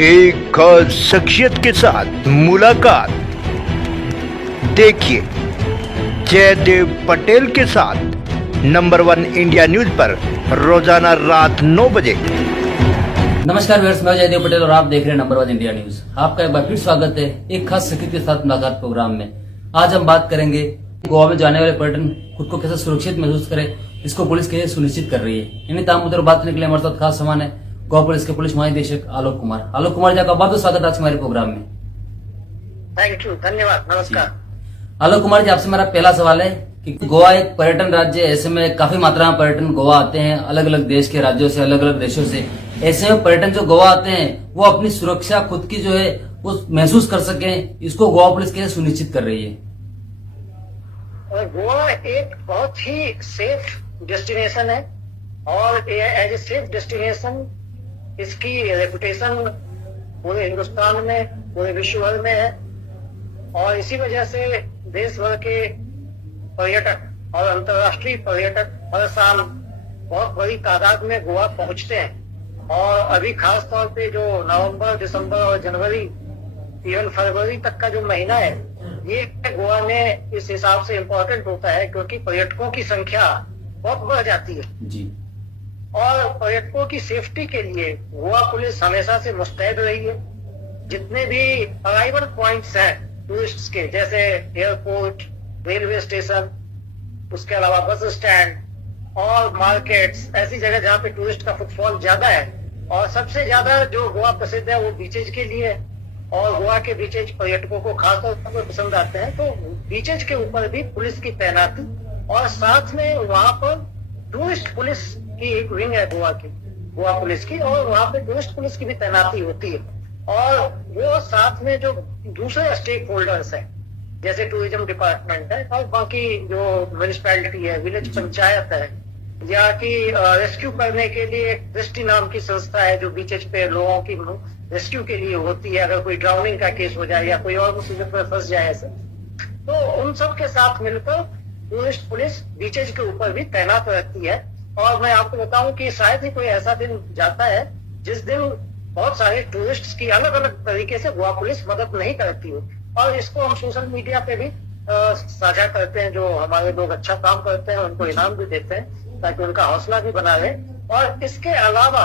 एक खास शख्सियत के साथ मुलाकात। देखिए जयदेव पटेल के साथ नंबर 1 इंडिया न्यूज पर रोजाना रात 9 बजे। नमस्कार व्यूअर्स, मैं जयदेव पटेल और आप देख रहे हैं नंबर 1 इंडिया न्यूज। आपका एक बार फिर स्वागत है एक खास शख्सियत के साथ मुलाकात प्रोग्राम में। आज हम बात करेंगे गोवा में जाने वाले पर्यटन खुद को कैसे सुरक्षित महसूस करें, इसको पुलिस कैसे सुनिश्चित कर रही है। इन्हीं तमाम मुद्दों पर बात करने के लिए हमारे साथ खास सामान है गोवा पुलिस के पुलिस महानिदेशक आलोक कुमार। आलोक कुमार जी, आपका बहुत बहुत स्वागत है आज हमारे प्रोग्राम में। थैंक यू, धन्यवाद, नमस्कार। आलोक कुमार जी, आपसे मेरा पहला सवाल है कि गोवा एक पर्यटन राज्य है, ऐसे में काफी मात्रा में पर्यटन गोवा आते हैं अलग अलग देश के राज्यों से, अलग अलग देशों से। ऐसे में पर्यटन जो गोवा आते हैं वो अपनी सुरक्षा खुद की जो है वो महसूस कर सके, इसको गोवा पुलिस कैसे सुनिश्चित कर रही है? गोवा एक बहुत ही सेफ डेस्टिनेशन है और एज ए सेफ डेस्टिनेशन इसकी रेपुटेशन पूरे हिंदुस्तान में, पूरे विश्व भर में है। और इसी वजह से देश भर के पर्यटक और अंतर्राष्ट्रीय पर्यटक हर साल बहुत बड़ी तादाद में गोवा पहुंचते हैं। और अभी खास तौर पे जो नवंबर, दिसंबर और जनवरी, इवन फरवरी तक का जो महीना है, ये गोवा में इस हिसाब से इम्पोर्टेंट होता है क्योंकि पर्यटकों की संख्या बहुत बढ़ जाती है जी। और पर्यटकों की सेफ्टी के लिए गोवा पुलिस हमेशा से मुस्तैद रही है। जितने भी अराइवल पॉइंट्स हैं टूरिस्ट्स के, जैसे एयरपोर्ट, रेलवे स्टेशन, उसके अलावा बस स्टैंड और मार्केट्स, ऐसी जगह जहाँ पे टूरिस्ट का फुटफॉल ज्यादा है। और सबसे ज्यादा जो गोवा प्रसिद्ध है वो बीचेज के लिए है और गोवा के बीचेज पर्यटकों को खासतौर पर पसंद आते हैं। तो बीचेज के ऊपर भी पुलिस की तैनाती और साथ में वहां पर टूरिस्ट पुलिस की एक विंग है गोवा पुलिस की, और वहां पे टूरिस्ट पुलिस की भी तैनाती होती है। और वो साथ में जो दूसरे स्टेक होल्डर्स हैं, जैसे टूरिज्म डिपार्टमेंट है और बाकी जो म्यूनिसिपैलिटी है, विलेज पंचायत है, या कि रेस्क्यू करने के लिए दृष्टि नाम की संस्था है जो बीचेज पे लोगों की रेस्क्यू के लिए होती है, अगर कोई ड्राउनिंग का केस हो जाए या कोई और मुसीबत में फंस जाए ऐसे। तो उन सब के साथ मिलकर टूरिस्ट पुलिस बीचेज के ऊपर भी तैनात रहती है। और मैं आपको बताऊं कि शायद ही कोई ऐसा दिन जाता है जिस दिन बहुत सारे टूरिस्ट्स की अलग अलग तरीके से गोवा पुलिस मदद नहीं करती हो। और इसको हम सोशल मीडिया पे भी साझा करते हैं। जो हमारे लोग अच्छा काम करते हैं उनको इनाम भी देते हैं ताकि उनका हौसला भी बना रहे। और इसके अलावा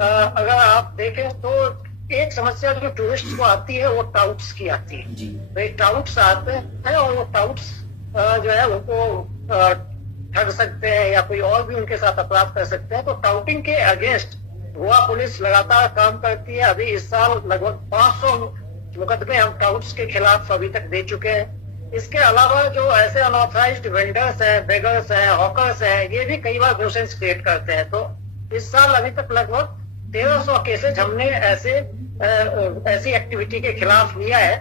अगर आप देखें तो एक समस्या जो टूरिस्ट को आती है वो टाउट्स की आती है। तो टाउट्स आते हैं और वो टाउट्स जो है उनको ठग सकते हैं या कोई और भी उनके साथ अपराध कर सकते हैं। तो टाउटिंग के अगेंस्ट गोवा पुलिस लगातार काम करती है। अभी इस साल लगभग 500 मुकदमे हम टाउट्स के खिलाफ अभी तक दे चुके हैं। इसके अलावा जो ऐसे अनऑथराइज्ड वेंडर्स हैं, बेगर्स हैं, हॉकर्स हैं, ये भी कई बार न्यूसेंस क्रिएट करते हैं। तो इस साल अभी तक लगभग 1300 केसेज हमने ऐसी एक्टिविटी के खिलाफ लिया है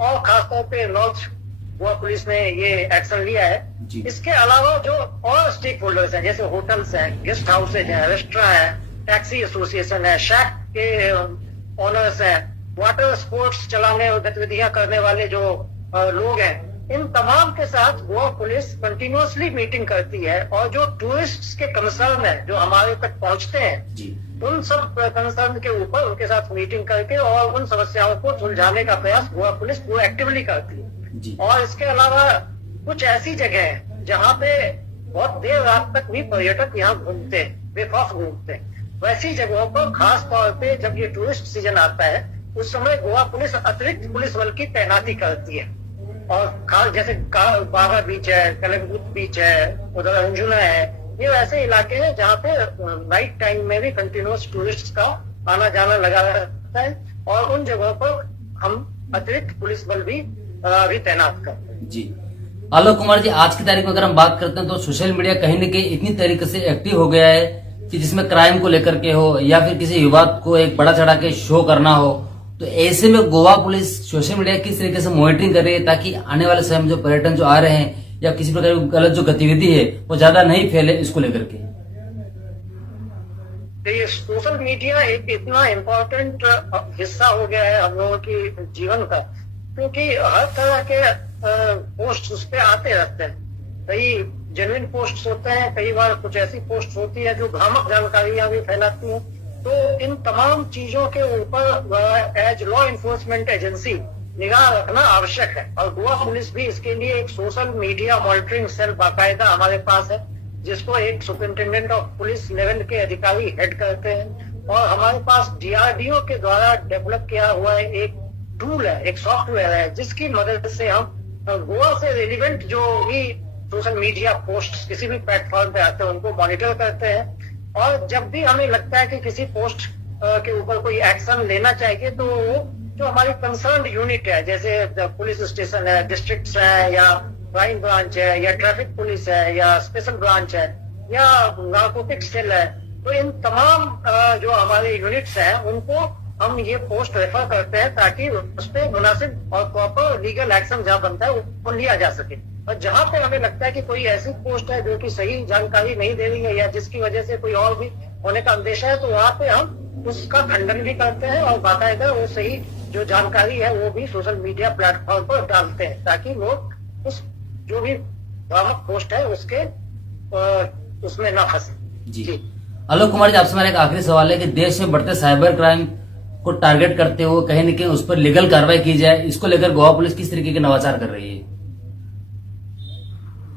और खासतौर पे नॉर्थ गोवा पुलिस ने ये एक्शन लिया है। इसके अलावा जो और स्टेक होल्डर्स हैं, जैसे होटल्स हैं, गेस्ट हाउसेज हैं, रेस्टोरेंट है, टैक्सी एसोसिएशन है, शैक के ओनर्स हैं, वाटर स्पोर्ट्स चलाने और गतिविधियां करने वाले जो लोग हैं, इन तमाम के साथ गोवा पुलिस कंटिन्यूअसली मीटिंग करती है। और जो टूरिस्ट्स के कंसर्न है जो हमारे तक पहुंचते हैं, उन सब कंसर्न के ऊपर उनके साथ मीटिंग करके और उन समस्याओं को सुलझाने का प्रयास गोवा पुलिस पूरा एक्टिवली करती है। और इसके अलावा कुछ ऐसी जगह है जहाँ पे बहुत देर रात तक भी पर्यटक यहाँ घूमते हैं, बेखौफ घूमते हैं। वैसी जगहों पर खास तौर पे जब ये टूरिस्ट सीजन आता है उस समय गोवा पुलिस अतिरिक्त पुलिस बल की तैनाती करती है। और खास जैसे बागा बीच है, कलंगुट बीच है, उधर अंजुना है, ये ऐसे इलाके हैं जहाँ पे नाइट टाइम में भी कंटिन्यूअस टूरिस्ट का आना जाना लगा रहता है। और उन जगहों पर हम अतिरिक्त पुलिस बल भी तैनात करते हैं। जी आलोक कुमार जी, आज की तारीख में अगर हम बात करते हैं तो सोशल मीडिया कहीं न कहीं इतनी तरीके से एक्टिव हो गया है कि जिसमें क्राइम को लेकर के हो या फिर किसी विवाद को एक बड़ा चढ़ा के शो करना हो, तो ऐसे में गोवा पुलिस सोशल मीडिया किस तरीके से मॉनिटरिंग कर रही है ताकि आने वाले समय में जो पर्यटन जो आ रहे हैं या किसी प्रकार की गलत जो गतिविधि है वो ज्यादा नहीं फैले, इसको लेकर के? ये सोशल मीडिया एक इतना इम्पोर्टेंट हिस्सा हो गया है हम लोगों की जीवन का, क्योंकि हर तरह के पोस्ट उस पे आते रहते हैं। कई जेन्युइन पोस्ट होते हैं, कई बार कुछ ऐसी पोस्ट होती है जो भ्रामक जानकारियां भी फैलाती हैं। तो इन तमाम चीजों के ऊपर एज लॉ इन्फोर्समेंट एजेंसी निगाह रखना आवश्यक है। और गोवा पुलिस भी इसके लिए एक सोशल मीडिया मॉनिटरिंग सेल बाकायदा हमारे पास है, जिसको एक सुपरिंटेंडेंट ऑफ पुलिस लेवल के अधिकारी हेड करते हैं। और हमारे पास DRDO के द्वारा डेवलप किया हुआ एक टूल है, एक सॉफ्टवेयर है, जिसकी मदद से हम गोवा से रिलेवेंट जो भी सोशल मीडिया पोस्ट किसी भी प्लेटफॉर्म पे आते हैं उनको मॉनिटर करते हैं। और जब भी हमें लगता है कि किसी पोस्ट के ऊपर कोई एक्शन लेना चाहिए, तो जो हमारी कंसर्न यूनिट है, जैसे पुलिस स्टेशन है, डिस्ट्रिक्ट है, या क्राइम ब्रांच है, या ट्रैफिक पुलिस है, या स्पेशल ब्रांच है, या नार्कोटिक्स सेल है, तो इन तमाम जो हमारे यूनिट्स हैं उनको हम ये पोस्ट रेफर करते हैं ताकि उस पर मुनासिब और प्रॉपर लीगल एक्शन जहाँ बनता है वो लिया जा सके। और जहाँ पे हमें लगता है कि कोई ऐसी पोस्ट है जो कि सही जानकारी नहीं दे रही है या जिसकी वजह से कोई और भी होने का अंदेशा है, तो वहाँ पे हम उसका खंडन भी करते हैं और बाकायदा वो सही जो जानकारी है वो भी सोशल मीडिया प्लेटफॉर्म पर डालते हैं, ताकि लोग उस जो भी भ्रामक पोस्ट है उसके उसमें ना फंसे। जी आलोक कुमार जी, आपसे मेरा एक आखिरी सवाल है कि देश में बढ़ते साइबर क्राइम को टारगेट करते हुए कहीं न कहीं उस पर लीगल कार्रवाई की जाए, इसको लेकर गोवा पुलिस किस तरीके के नवाचार कर रही है?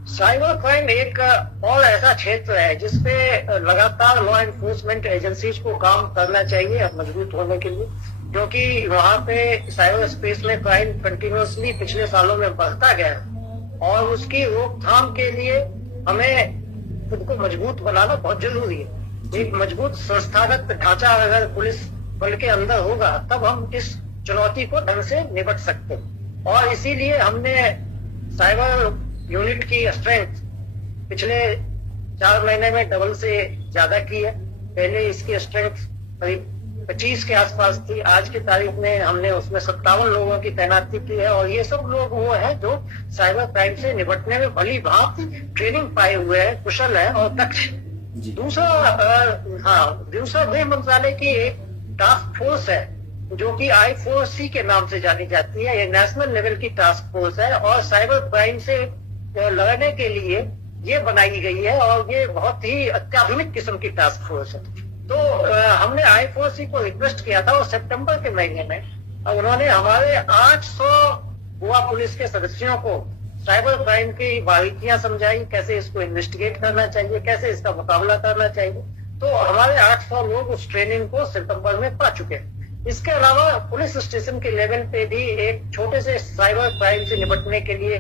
साइबर क्राइम एक और ऐसा क्षेत्र है जिसपे लगातार लॉ एनफोर्समेंट एजेंसीज को काम करना चाहिए अब मजबूत होने के लिए, क्योंकि वहाँ पे साइबर स्पेस में क्राइम कंटिन्यूअसली पिछले सालों में बढ़ता गया और उसकी रोकथाम के लिए हमें खुद को मजबूत बनाना बहुत जरूरी है। एक मजबूत संस्थागत ढांचा अगर पुलिस बल के अंदर होगा तब हम इस चुनौती को ढंग से निपट सकते हैं। और इसीलिए हमने साइबर यूनिट की स्ट्रेंथ पिछले 4 महीने में डबल से ज्यादा की है। पहले इसकी स्ट्रेंथ करीब 25 के आसपास थी, आज की तारीख में हमने उसमें 57 लोगों की तैनाती की है। और ये सब लोग वो हैं जो साइबर क्राइम से निपटने में भली भांति ट्रेनिंग पाए हुए हैं, कुशल है और दक्ष। दूसरा गृह मंत्रालय की एक टास्क फोर्स है जो कि I4C के नाम से जानी जाती है। ये नेशनल लेवल की टास्क फोर्स है और साइबर क्राइम से लड़ने के लिए ये बनाई गई है और ये बहुत ही अत्याधुनिक किस्म की टास्क फोर्स है। तो हमने I4C को रिक्वेस्ट किया था और सितंबर के महीने में उन्होंने हमारे 800 गोवा पुलिस के सदस्यों को साइबर क्राइम की बारीकियां समझाई, कैसे इसको इन्वेस्टिगेट करना चाहिए, कैसे इसका मुकाबला करना चाहिए। तो हमारे 800 लोग उस ट्रेनिंग को सितंबर में पा चुके हैं। इसके अलावा पुलिस स्टेशन के लेवल पे भी एक छोटे से साइबर क्राइम से निपटने के लिए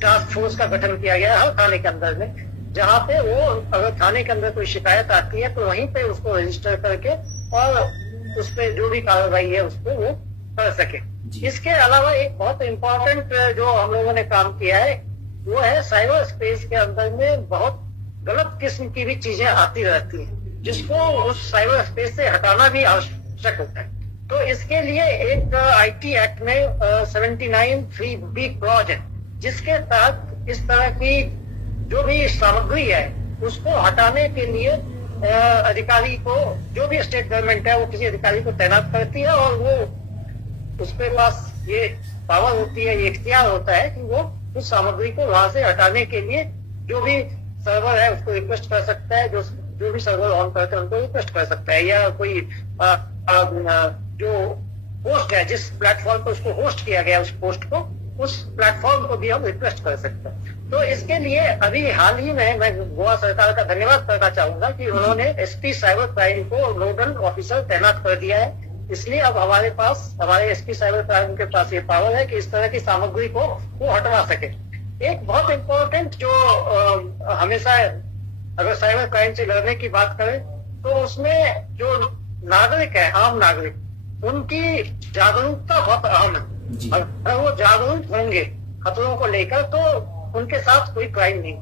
टास्क फोर्स का गठन किया गया है हर थाने के अंदर में, जहाँ पे वो अगर थाने के अंदर कोई शिकायत आती है तो वहीं पे उसको रजिस्टर करके और उस पर जो भी कार्रवाई है उसको वो कर सके। इसके अलावा एक बहुत इम्पोर्टेंट जो हम लोगों ने काम किया है वो है साइबर स्पेस के अंदर में बहुत गलत किस्म की भी चीजें आती रहती हैं जिसको उस साइबर स्पेस से हटाना भी आवश्यक होता है। तो इसके लिए एक IT एक्ट में 79(3)B क्लॉज है जिसके तहत इस तरह की जो भी सामग्री है उसको हटाने के लिए अधिकारी को, जो भी स्टेट गवर्नमेंट है वो किसी अधिकारी को तैनात करती है और वो उसके पास ये पावर होती है, ये इख्तियार होता है कि वो उस सामग्री को वहां से हटाने के लिए जो भी सर्वर है उसको रिक्वेस्ट कर सकता है, जो भी सर्वर ऑन करते हैं उनको रिक्वेस्ट कर सकता है, या कोई जो पोस्ट है जिस प्लेटफॉर्म पर उसको होस्ट किया गया उस पोस्ट को, उस प्लेटफॉर्म को भी हम रिक्वेस्ट कर सकते हैं। तो इसके लिए अभी हाल ही में मैं गोवा सरकार का धन्यवाद करना चाहूंगा कि उन्होंने SP साइबर क्राइम को नोडल ऑफिसर तैनात कर दिया है। इसलिए अब हमारे SP साइबर क्राइम के पास ये पावर है कि इस तरह की सामग्री को वो हटवा सके। एक बहुत इम्पोर्टेंट जो हमेशा अगर साइबर क्राइम से लड़ने की बात करें तो उसमें जो नागरिक है, आम नागरिक, उनकी जागरूकता बहुत अहम है। अगर वो जागरूक होंगे खतरों को लेकर तो उनके साथ कोई क्राइम नहीं।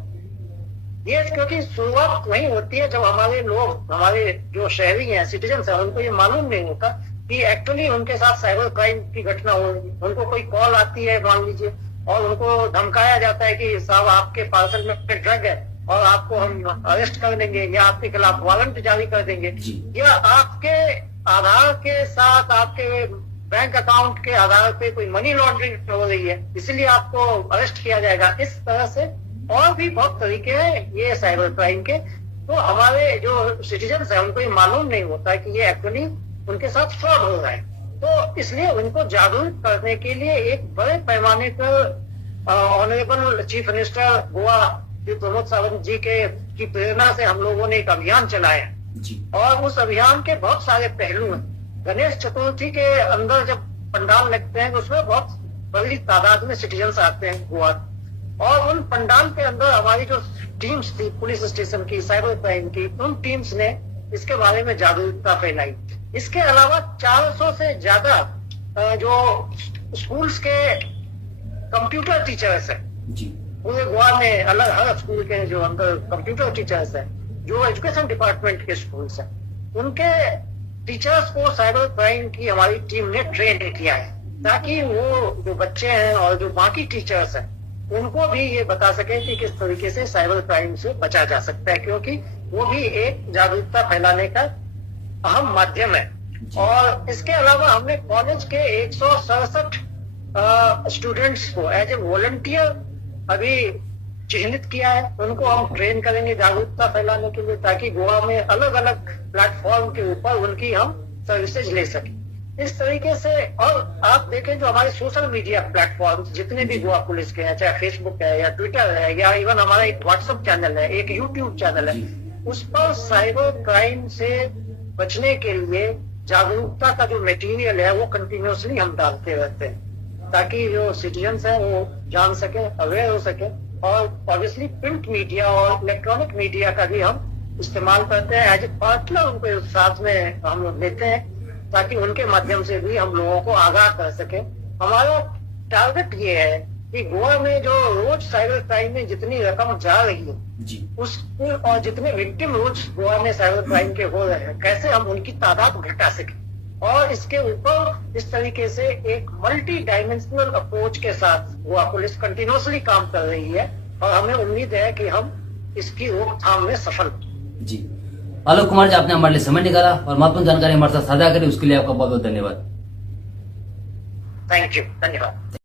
ये क्योंकि शुरुआत वही होती है जब हमारे लोग, हमारे जो शहरी हैं, सिटीजन्स हैं, उनको ये मालूम नहीं होता कि एक्चुअली उनके साथ साइबर क्राइम की घटना हो रही है। उनको कोई कॉल आती है मान लीजिए और उनको धमकाया जाता है कि साहब आपके पार्सल में ड्रग है और आपको हम अरेस्ट कर देंगे या आपके खिलाफ वारंट जारी कर देंगे, या आपके आधार के साथ आपके बैंक अकाउंट के आधार पे कोई मनी लॉन्ड्रिंग हो रही है इसलिए आपको अरेस्ट किया जाएगा। इस तरह से और भी बहुत तरीके हैं ये साइबर क्राइम के तो हमारे जो सिटीजन्स है उनको ये मालूम नहीं होता है कि ये एक्चुअली उनके साथ फ्रॉड हो रहा है। तो इसलिए उनको जागरूक करने के लिए एक बड़े पैमाने पर honourable chief minister Goa Shri Pramod Sawant ji की प्रेरणा से हम लोगों ने एक अभियान चलाया जी। और उस अभियान के बहुत सारे पहलू हैं। गणेश चतुर्थी के अंदर जब पंडाल लगते हैं तो उसमें बहुत बड़ी तादाद में सिटीजन्स आते हैं गोवा, और उन पंडाल के अंदर हमारी जो टीम्स थी पुलिस स्टेशन की, साइबर क्राइम की, उन टीम्स ने इसके बारे में जागरूकता फैलाई। इसके अलावा 400 से ज्यादा जो स्कूल्स के कंप्यूटर टीचर्स हैं जी। पूरे गोवा में, अलग हर स्कूल के जो अंदर कंप्यूटर टीचर्स हैं, जो एजुकेशन डिपार्टमेंट के स्कूल्स हैं, उनके टीचर्स को साइबर क्राइम की हमारी टीम ने ट्रेन किया है, ताकि वो जो बच्चे हैं और जो बाकी टीचर्स हैं उनको भी ये बता सके कि किस तरीके से साइबर क्राइम से बचा जा सकता है, क्योंकि वो भी एक जागरूकता फैलाने का अहम माध्यम है। और इसके अलावा हमने कॉलेज के 167 स्टूडेंट्स को एज ए वॉलंटियर अभी चिन्हित किया है। उनको हम ट्रेन करेंगे जागरूकता फैलाने के लिए, ताकि गोवा में अलग अलग प्लेटफॉर्म के ऊपर उनकी हम सर्विसेज ले सकें। इस तरीके से, और आप देखें जो हमारे सोशल मीडिया प्लेटफॉर्म्स जितने भी गोवा पुलिस के हैं, चाहे फेसबुक है या ट्विटर है या इवन हमारा एक व्हाट्सएप चैनल है, एक यूट्यूब चैनल है, उस पर साइबर क्राइम से बचने के लिए जागरूकता का जो मटेरियल है वो कंटिन्यूअसली हम डालते रहते हैं, ताकि जो सिटीजन्स हैं वो जान सके, अवेयर हो सके। और ऑब्वियसली प्रिंट मीडिया और इलेक्ट्रॉनिक मीडिया का भी हम इस्तेमाल करते हैं, एज ए पार्टनर उनको साथ में हम लोग लेते हैं, ताकि उनके माध्यम से भी हम लोगों को आगाह कर सके। हमारा टारगेट ये है कि गोवा में जो रोज साइबर क्राइम में जितनी रकम जा रही है जी। उसको, और जितने विक्टिम रोज गोवा में साइबर क्राइम के हो रहे हैं, कैसे हम उनकी तादाद घटा सके। और इसके ऊपर इस तरीके से एक मल्टी डायमेंशनल अप्रोच के साथ गोवा पुलिस कंटिन्यूअसली काम कर रही है, और हमें उम्मीद है कि हम इसकी रोकथाम में सफल जी। आलोक कुमार जी, आपने हमारे लिए समय निकाला और महत्वपूर्ण जानकारी हमारे साथ साझा करी, उसके लिए आपका बहुत बहुत धन्यवाद। थैंक यू, धन्यवाद।